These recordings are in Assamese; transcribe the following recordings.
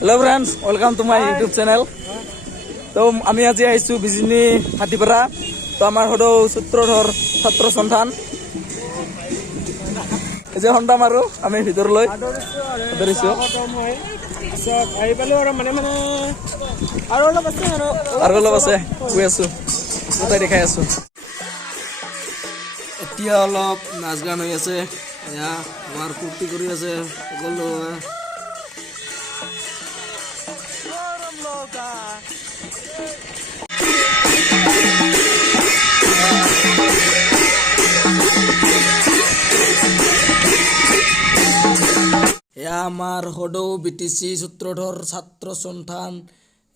Hello friends, welcome to my YouTube channel. তো আমি আজি আইছো বিজনি হাতিপাৰা। তো আমাৰ হদৌ সূত্ৰধৰ ছাত্ৰ সন্তান এই যে হন্ডা মাৰো আমি ভিতৰলৈ ধৰিছো আৰু অলপ আছে গৈ আছো গোটাই দেখাই আছো। এতিয়া অলপ নাচ গান হৈ আছে, এয়া আমাৰ ফূৰ্তি কৰি আছে সকলো। এয়া আমাৰ হদৌ বিটিচি সূত্ৰধৰ ছাত্ৰ সন্থান।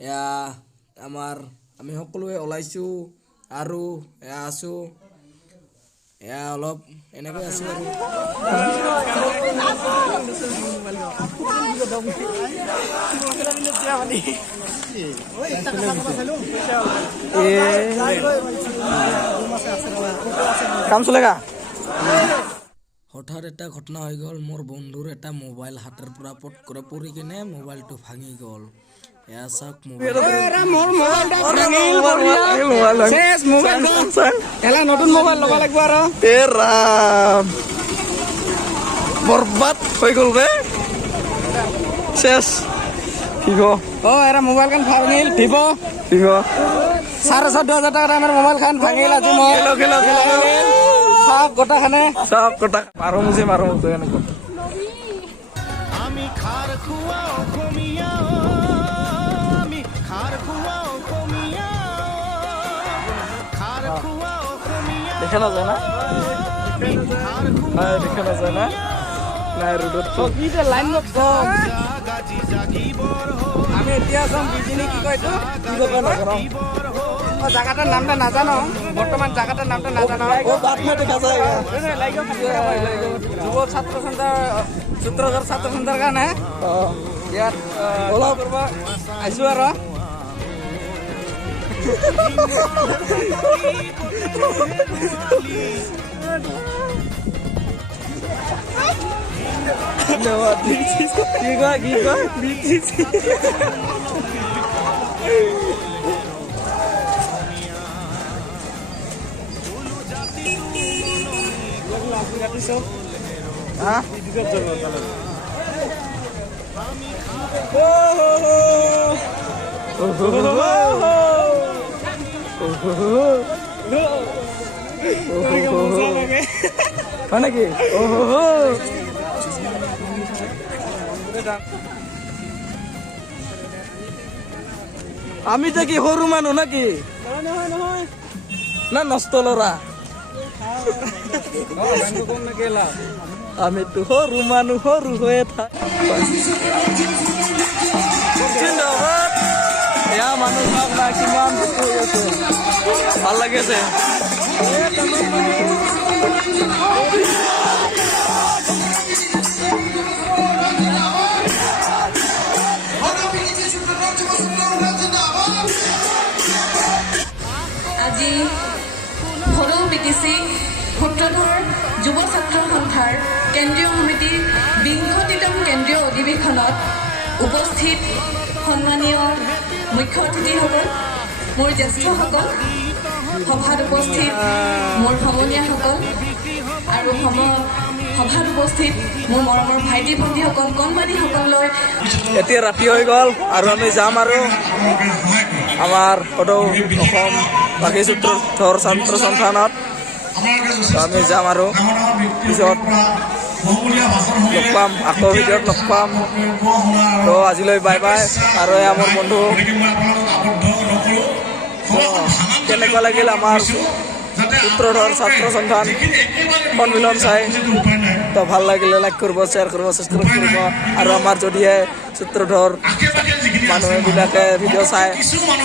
এয়া আমাৰ আমি সকলোৱে ওলাইছো আৰু এয়া আছো, এয়া অলপ এনেকৈ আছো আৰু কাম চলেগা। হঠাৎ এটা ঘটনা হৈ গ'ল, মোৰ বন্ধুৰ এটা মোবাইল হাতৰ পৰা পট কৰি পৰি কিনে মোবাইলটো ভাঙি গ'ল। এয়া চাওক নতুন মোবাইল ল'ব লাগিব আৰু বৰবাদ হৈ গ'ল বে শেষ। মোবাইল খান ভাঙিল ভিভো 14,500 টাকা দামের মোবাইল খান ভাঙিল আজি মই সব গোটা খানে সব গোটা মারো মুছে এনেকৈ আমি খার খুয়াও কমিয়া আমি খার খুয়াও কমিয়া খার খুয়াও কমিয়া দেখা না যায় না দেখা না যায় না নাই রোডত সগিতে লাইন লক্ষ আমি এতিয়া যাম বিজনি কি কয় তো কি দোকান আছে জায়গাটার নামটা নাজানো, বর্তমান জায়গাটার নামটা নাজানো। যুব ছাত্র সন্থাৰ সূত্ৰধৰ ছাত্ৰ সন্থাৰ কাৰণে ইয়াত ওলাব কৰিব আহিছো আৰু নাকি আমি যে কি সৰু মানুহ নাকি না নষ্ট লৰা আমি তো সৰু মানুহ সৰু হৈয়ে থাক এয়া মানুহ কিমান হৈ আছে, ভাল লাগিছে। আজি হদৌ বিটিচি সূত্ৰধৰ যুৱ ছাত্ৰ সন্থাৰ কেন্দ্ৰীয় সমিতিৰ 20তম কেন্দ্ৰীয় অধিৱেশনত উপস্থিত সন্মানীয় মুখ্য অতিথিসকল, মোৰ জ্যেষ্ঠসকল, সভাত উপস্থিত মোৰ সমনীয়াসকল আৰু সভাত উপস্থিত মোৰ মৰমৰ ভাইটি ভণ্টিসকল, কণমানিসকললৈ এতিয়া ৰাতি হৈ গ'ল আৰু আমি যাম আৰু আমাৰ হদৌ অসম বাকী সূত্ৰধৰ ছাত্ৰ সন্থানত আমি যাম আৰু পিছত লগ পাম, আকৌ ভিডিঅ'ত লগ পাম। তো আজিলৈ বাই বাই। আৰু আমাৰ বন্ধু কেনেকুৱা লাগিল আমাৰ সূত্ৰধৰ ছাত্ৰ সন্থান সন্মিলন চাই? তো ভাল লাগিলে লাইক কৰিব, শ্বেয়াৰ কৰিব, ছাবস্ক্ৰাইব কৰিব। আৰু আমাৰ যদিহে সূত্ৰধৰ মানুহবিলাকে ভিডিঅ' চায়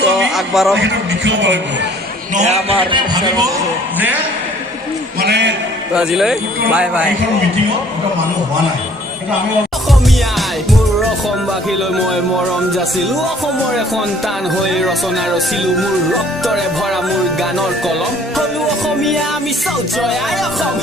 তো আগবাঢ়ক। আমাৰ আজিলৈ বাই বাই। অসমীয়াই মোৰ অসমবাসীলৈ মই মৰম যাচিলো, অসমৰে সন্তান হৈ ৰচনা ৰচিলো, মোৰ ৰক্তৰে ভৰা মোৰ গানৰ কলম হলো অসমীয়া, আমি চৌ জয় আই অসম।